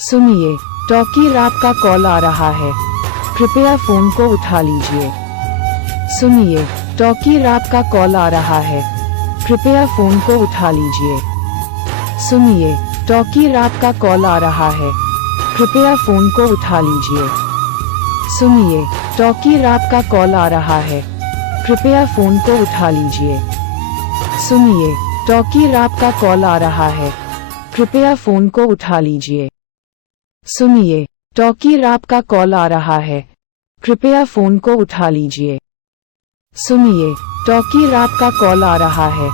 सुनिए, टॉकी रात का कॉल आ रहा है, कृपया फोन को उठा लीजिए। सुनिए, टॉकी रात का कॉल आ रहा है, कृपया फोन को उठा लीजिए। सुनिए, टॉकी रात का कॉल आ रहा है, कृपया फोन को उठा लीजिए। सुनिए, टॉकी रात का कॉल आ रहा है, कृपया फोन को उठा लीजिए। सुनिए, टॉकी रात का कॉल आ रहा है, कृपया फोन को उठा लीजिए। सुनिए, टॉकी रात का कॉल आ रहा है, कृपया फोन को उठा लीजिए। सुनिए, टॉकी रात का कॉल आ रहा है,